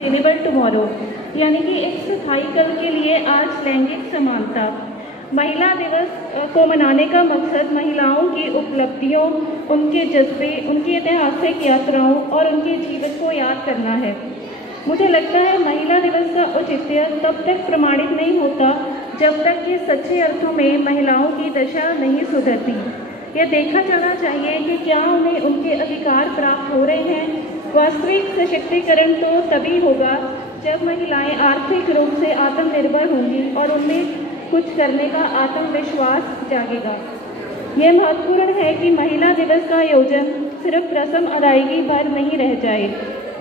Sustainable tomorrow यानी कि एक स्थायी कल के लिए आज लैंगिक समानता। महिला दिवस को मनाने का मकसद महिलाओं की उपलब्धियों, उनके जज्बे, उनकी ऐतिहासिक यात्राओं और उनके जीवन को याद करना है। मुझे लगता है महिला दिवस का औचित्य तब तक प्रमाणित नहीं होता जब तक कि सच्चे अर्थों में महिलाओं की दशा नहीं सुधरती। यह देखा जाना चाहिए कि क्या उन्हें उनके अधिकार प्राप्त हो रहे हैं। वास्तविक सशक्तिकरण तो तभी होगा जब महिलाएं आर्थिक रूप से आत्मनिर्भर होंगी और उनमें कुछ करने का आत्मविश्वास जागेगा। यह महत्वपूर्ण है कि महिला दिवस का आयोजन सिर्फ रस्म अदायगी पर नहीं रह जाए।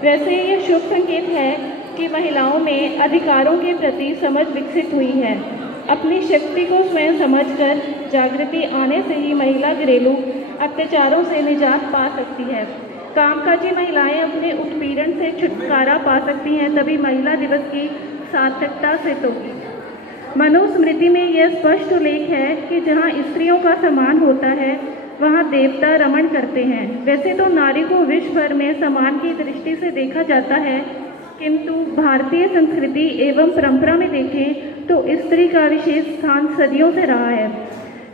वैसे यह शुभ संकेत है कि महिलाओं में अधिकारों के प्रति समझ विकसित हुई है। अपनी शक्ति को स्वयं समझकर जागृति आने से ही महिला घरेलू अत्याचारों से निजात पा सकती है। कामकाजी महिलाएं अपने उत्पीड़न से छुटकारा पा सकती हैं, तभी महिला दिवस की सार्थकता सिद्ध होगी। मनुस्मृति में यह स्पष्ट उल्लेख है कि जहाँ स्त्रियों का सम्मान होता है वहाँ देवता रमण करते हैं। वैसे तो नारी को विश्व भर में सम्मान की दृष्टि से देखा जाता है, किंतु भारतीय संस्कृति एवं परंपरा में देखें तो स्त्री का विशेष स्थान सदियों से रहा है।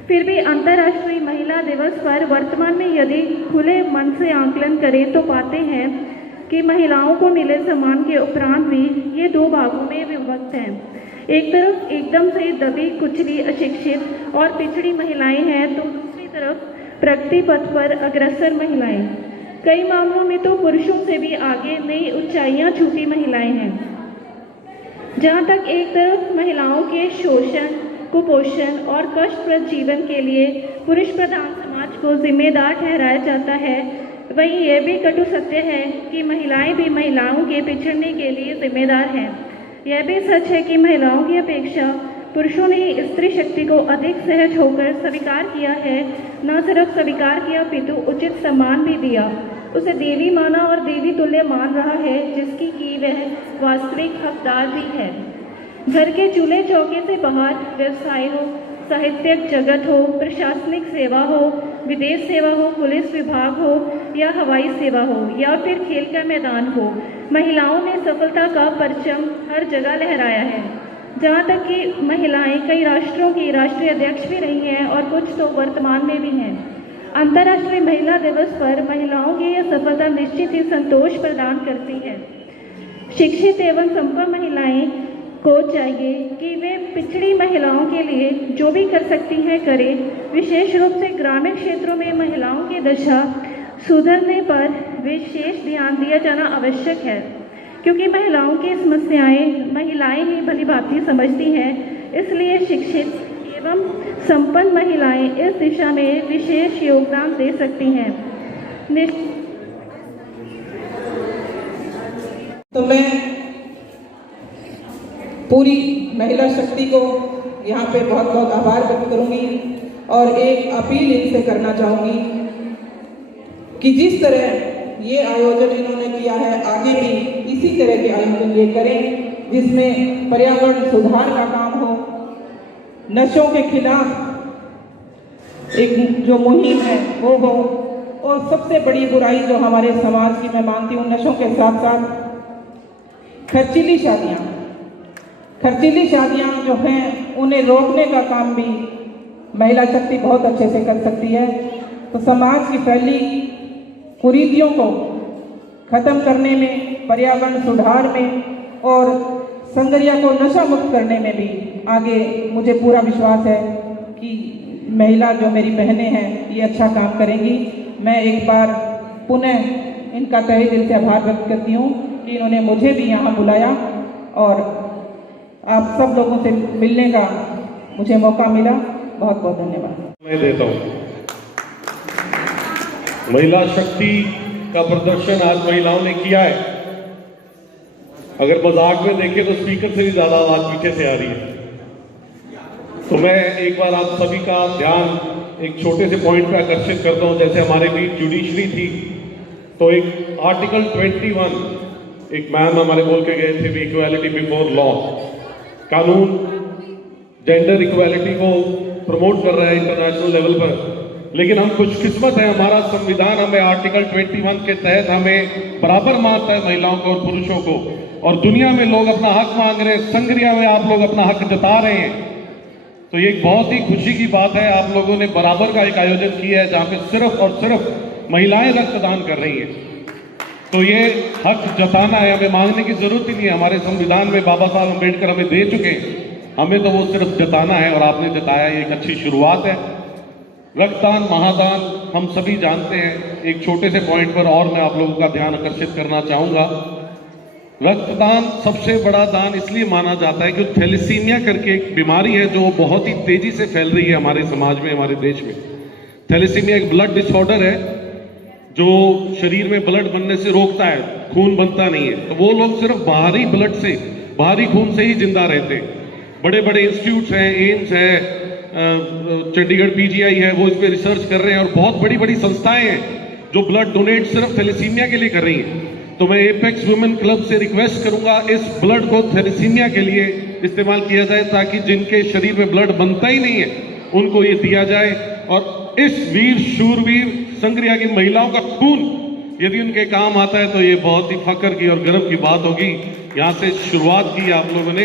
फिर भी अंतर्राष्ट्रीय महिला दिवस पर वर्तमान में यदि खुले मन से आकलन करें तो पाते हैं कि महिलाओं को मिले सम्मान के उपरांत भी ये दो भागों में विभक्त हैं। एक तरफ एकदम से दबी कुचली अशिक्षित और पिछड़ी महिलाएं हैं, तो दूसरी तरफ प्रगति पथ पर अग्रसर महिलाएं। कई मामलों में तो पुरुषों से भी आगे नई ऊंचाइयां छूती महिलाएं हैं। जहां तक एक तरफ महिलाओं के शोषण, कुपोषण और कष्टप्रद जीवन के लिए पुरुष प्रधान समाज को जिम्मेदार ठहराया जाता है, वहीं यह भी कटु सत्य है कि महिलाएं भी महिलाओं के पिछड़ने के लिए जिम्मेदार हैं। यह भी सच है कि महिलाओं की अपेक्षा पुरुषों ने स्त्री शक्ति को अधिक सहज होकर स्वीकार किया है। न सिर्फ स्वीकार किया पितु उचित सम्मान भी दिया, उसे देवी माना और देवी तुल्य मान रहा है, जिसकी कि वह वास्तविक हकदार भी है। घर के चूल्हे चौके से बाहर व्यवसाय हो, साहित्यिक जगत हो, प्रशासनिक सेवा हो, विदेश सेवा हो, पुलिस विभाग हो या हवाई सेवा हो या फिर खेल का मैदान हो, महिलाओं ने सफलता का परचम हर जगह लहराया है। जहाँ तक कि महिलाएं कई राष्ट्रों की राष्ट्रीय अध्यक्ष भी रही हैं और कुछ तो वर्तमान में भी हैं। अंतर्राष्ट्रीय महिला दिवस पर महिलाओं की यह सफलता निश्चित ही संतोष प्रदान करती है। शिक्षित एवं संपन्न महिलाएं को चाहिए कि वे पिछड़ी महिलाओं के लिए जो भी कर सकती हैं करें। विशेष रूप से ग्रामीण क्षेत्रों में महिलाओं की दशा सुधरने पर विशेष ध्यान दिया जाना आवश्यक है, क्योंकि महिलाओं की समस्याएं महिलाएं ही भली भांति समझती हैं। इसलिए शिक्षित एवं संपन्न महिलाएं इस दिशा में विशेष योगदान दे सकती हैं। तो मैं पूरी महिला शक्ति को यहाँ पे बहुत बहुत आभार व्यक्त करूँगी और एक अपील इनसे करना चाहूँगी कि जिस तरह ये आयोजन इन्होंने किया है, आगे भी इसी तरह के आयोजन ये करें जिसमें पर्यावरण सुधार का काम हो, नशों के खिलाफ एक जो मुहिम है वो हो, और सबसे बड़ी बुराई जो हमारे समाज की मैं मानती हूँ, नशों के साथ साथ खर्चीली शादियाँ जो हैं उन्हें रोकने का काम भी महिला शक्ति बहुत अच्छे से कर सकती है। तो समाज की फैली कुरीतियों को खत्म करने में, पर्यावरण सुधार में और संगरिया को नशा मुक्त करने में भी आगे मुझे पूरा विश्वास है कि महिला जो मेरी बहनें हैं ये अच्छा काम करेंगी। मैं एक बार पुनः इनका तहे दिल से आभार व्यक्त करती हूँ कि इन्होंने मुझे भी यहाँ बुलाया और आप सब लोगों से मिलने का मुझे मौका मिला। बहुत बहुत धन्यवाद मैं देता हूँ। महिला शक्ति का प्रदर्शन आज महिलाओं ने किया है। अगर मजाक में देखें तो स्पीकर से भी ज्यादा आवाज पीछे से आ रही है। तो मैं एक बार आप सभी का ध्यान एक छोटे से पॉइंट पे आकर्षित करता हूं। जैसे हमारे बीच जुडिशरी थी, तो एक आर्टिकल 21 एक मैम हमारे बोल के गए थे, इक्वालिटी बिफोर लॉ, कानून जेंडर इक्वालिटी को प्रमोट कर रहा है इंटरनेशनल लेवल पर। लेकिन हम खुशकिस्मत हैं, हमारा संविधान हमें आर्टिकल 21 के तहत हमें बराबर मानता है महिलाओं को और पुरुषों को, और दुनिया में लोग अपना हक मांग रहे हैं, संग्रिया में आप लोग अपना हक जता रहे हैं। तो ये एक बहुत ही खुशी की बात है, आप लोगों ने बराबर का एक आयोजन किया है जहाँ पे सिर्फ और सिर्फ महिलाएं रक्तदान कर रही हैं। तो ये हक जताना है, हमें मांगने की जरूरत ही नहीं है, हमारे संविधान में बाबा साहब अम्बेडकर हमें दे चुके हैं, हमें तो वो सिर्फ जताना है, और आपने जताया, ये एक अच्छी शुरुआत है। रक्तदान महादान हम सभी जानते हैं। एक छोटे से पॉइंट पर और मैं आप लोगों का ध्यान आकर्षित करना चाहूंगा। रक्तदान सबसे बड़ा दान इसलिए माना जाता है कि थैलेसीमिया करके एक बीमारी है जो बहुत ही तेजी से फैल रही है हमारे समाज में, हमारे देश में। थैलेसीमिया एक ब्लड डिसऑर्डर है जो शरीर में ब्लड बनने से रोकता है, खून बनता नहीं है। तो वो लोग सिर्फ बाहरी ब्लड से, बाहरी खून से ही जिंदा रहते हैं। बड़े बड़े इंस्टीट्यूट्स हैं, एम्स है, चंडीगढ़ पीजीआई है, वो इस पर रिसर्च कर रहे हैं, और बहुत बड़ी बड़ी संस्थाएं हैं जो ब्लड डोनेट सिर्फ थैलेसीमिया के लिए कर रही हैं। तो मैं एपेक्स वुमेन क्लब से रिक्वेस्ट करूंगा इस ब्लड को थैलेसीमिया के लिए इस्तेमाल किया जाए, ताकि जिनके शरीर में ब्लड बनता ही नहीं है उनको ये दिया जाए, और इस वीर शूरवीर संग्रिया की महिलाओं का खून यदि उनके काम आता है तो ये बहुत ही फख्र की और गर्व की बात होगी। यहाँ से शुरुआत की आप लोगों ने,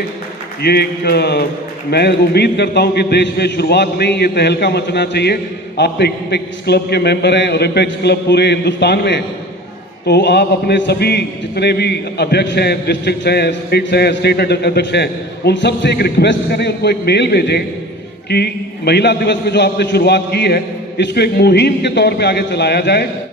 ये एक मैं उम्मीद करता हूं कि देश में शुरुआत नहीं, ये तहलका मचना चाहिए। आप एपेक्स क्लब के मेंबर हैं और एपेक्स क्लब पूरे हिंदुस्तान में है, तो आप अपने सभी जितने भी अध्यक्ष हैं, डिस्ट्रिक्ट्स हैं, स्टेट्स हैं, स्टेट अध्यक्ष हैं, उन सब से एक रिक्वेस्ट करें, उनको एक मेल भेजें कि महिला दिवस में जो आपने शुरुआत की है इसको एक मुहिम के तौर पे आगे चलाया जाए।